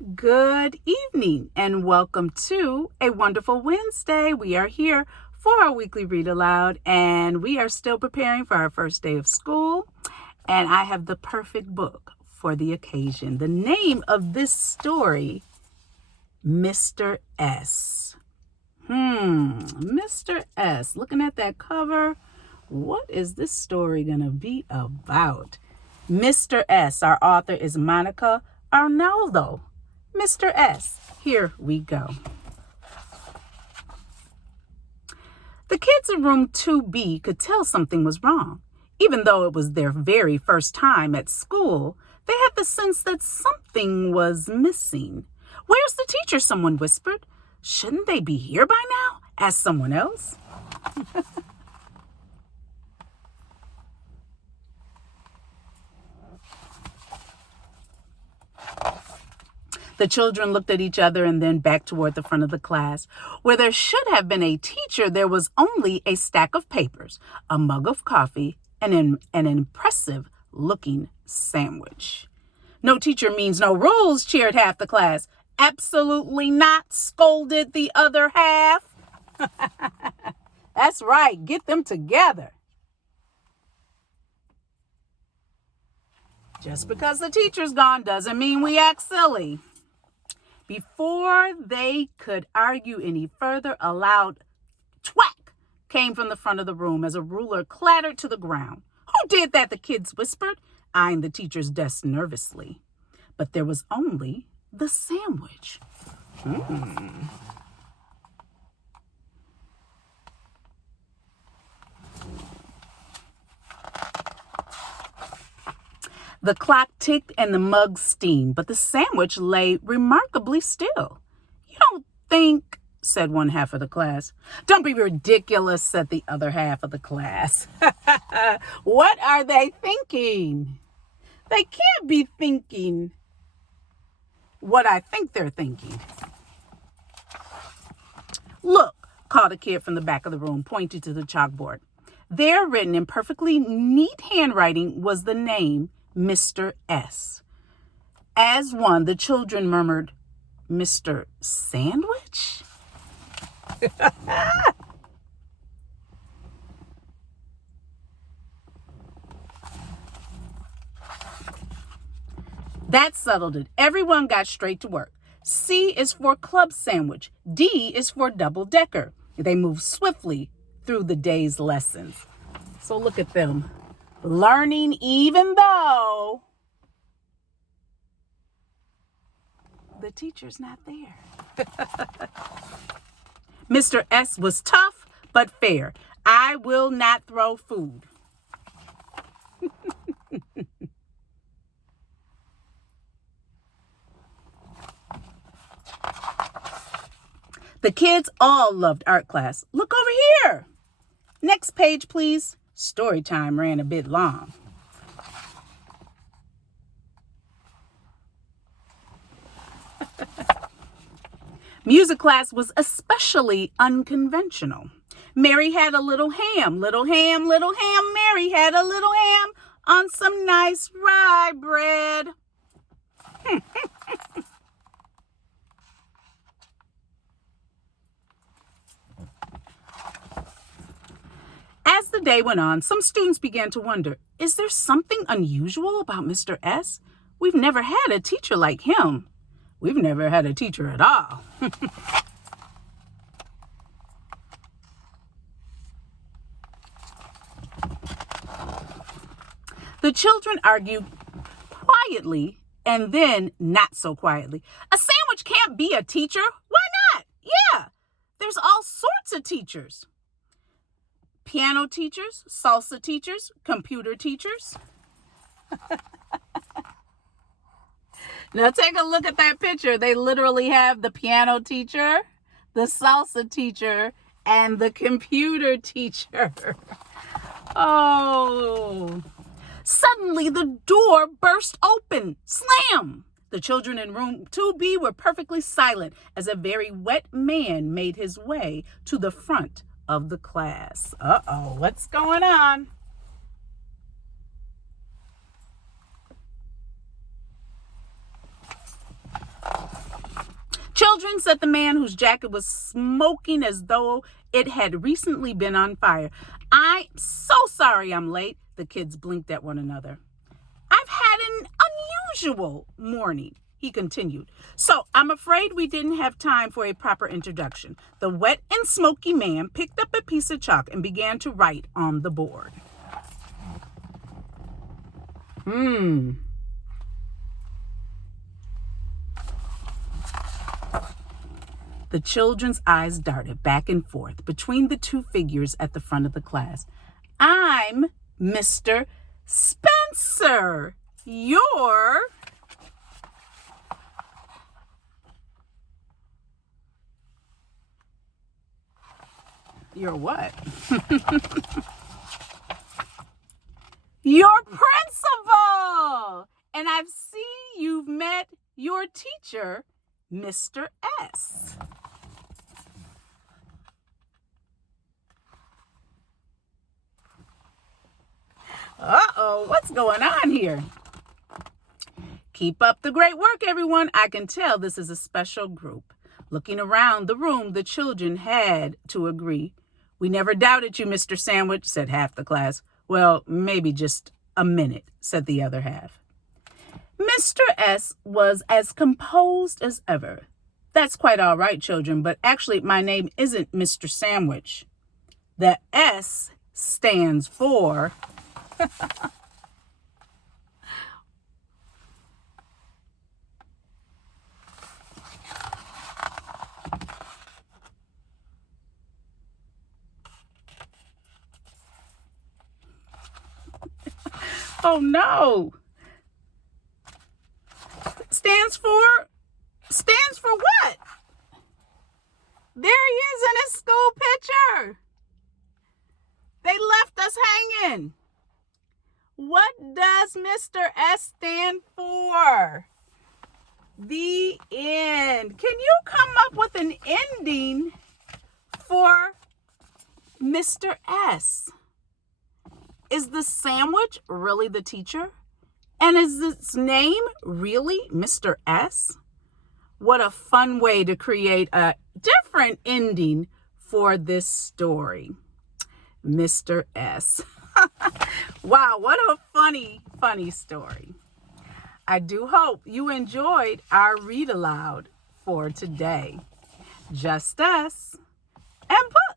Good evening and welcome to a wonderful Wednesday. We are here for our weekly read aloud and we are still preparing for our first day of school. And I have the perfect book for the occasion. The name of this story, Mr. S. Mr. S. Looking at that cover, what is this story going to be about? Mr. S. Our author is Monica Arnaldo. Mr. S. Here we go. The kids in room 2B could tell something was wrong. Even though it was their very first time at school, they had the sense that something was missing. "Where's the teacher?" someone whispered. "Shouldn't they be here by now?" asked someone else. The children looked at each other and then back toward the front of the class. Where there should have been a teacher, there was only a stack of papers, a mug of coffee, and an impressive-looking sandwich. "No teacher means no rules," cheered half the class. "Absolutely not," scolded the other half. That's right, get them together. Just because the teacher's gone doesn't mean we act silly. Before they could argue any further, a loud thwack came from the front of the room as a ruler clattered to the ground. "Who did that?" the kids whispered, eyeing the teacher's desk nervously. But there was only the sandwich. The clock ticked and the mug steamed, but the sandwich lay remarkably still. "You don't think," said one half of the class. "Don't be ridiculous," said the other half of the class. What are they thinking? They can't be thinking what I think they're thinking. "Look," called a kid from the back of the room, pointing to the chalkboard. There, written in perfectly neat handwriting, was the name Mr. S. As one, the children murmured, "Mr. Sandwich?" That settled it. Everyone got straight to work. C is for club sandwich. D is for double-decker. They moved swiftly through the day's lessons. So look at them, learning even though the teacher's not there. Mr. S was tough but fair. "I will not throw food." The kids all loved art class. "Look over here." "Next page, please." Story time ran a bit long. Music class was especially unconventional. Mary had a little ham, little ham, little ham. Mary had a little ham on some nice rye bread. As the day went on, some students began to wonder, is there something unusual about Mr. S? We've never had a teacher like him. We've never had a teacher at all. The children argued quietly and then not so quietly. "A sandwich can't be a teacher." "Why not?" "Yeah, there's all sorts of teachers. Piano teachers, salsa teachers, computer teachers." Now take a look at that picture. They literally have the piano teacher, the salsa teacher, and the computer teacher. Oh. Suddenly the door burst open. Slam! The children in room 2B were perfectly silent as a very wet man made his way to the front of the class. Uh-oh, what's going on? children, said the man whose jacket was smoking as though it had recently been on fire. I'm so sorry I'm late. The kids blinked at one another. I've had an unusual morning, he continued. So I'm afraid we didn't have time for a proper introduction. The wet and smoky man picked up a piece of chalk and began to write on the board. The children's eyes darted back and forth between the two figures at the front of the class. I'm Mr. Spencer. You're... You're what? Your principal! And I see you've met your teacher, Mr. S. Uh-oh, what's going on here? Keep up the great work, everyone. I can tell this is a special group. Looking around the room, the children had to agree. We never doubted you, Mr. Sandwich, said half the class. Well, maybe just a minute, said the other half. Mr. S was as composed as ever. That's quite all right, children, but actually my name isn't Mr. Sandwich. The S stands for... Oh no. Stands for what? There he is in his school picture. They left us hanging. What does Mr. S stand for? The end. Can you come up with an ending for Mr. S? Is the sandwich really the teacher? And is its name really Mr. S? What a fun way to create a different ending for this story. Mr. S. Wow, what a funny story. I do hope you enjoyed our read aloud for today. Just us and books.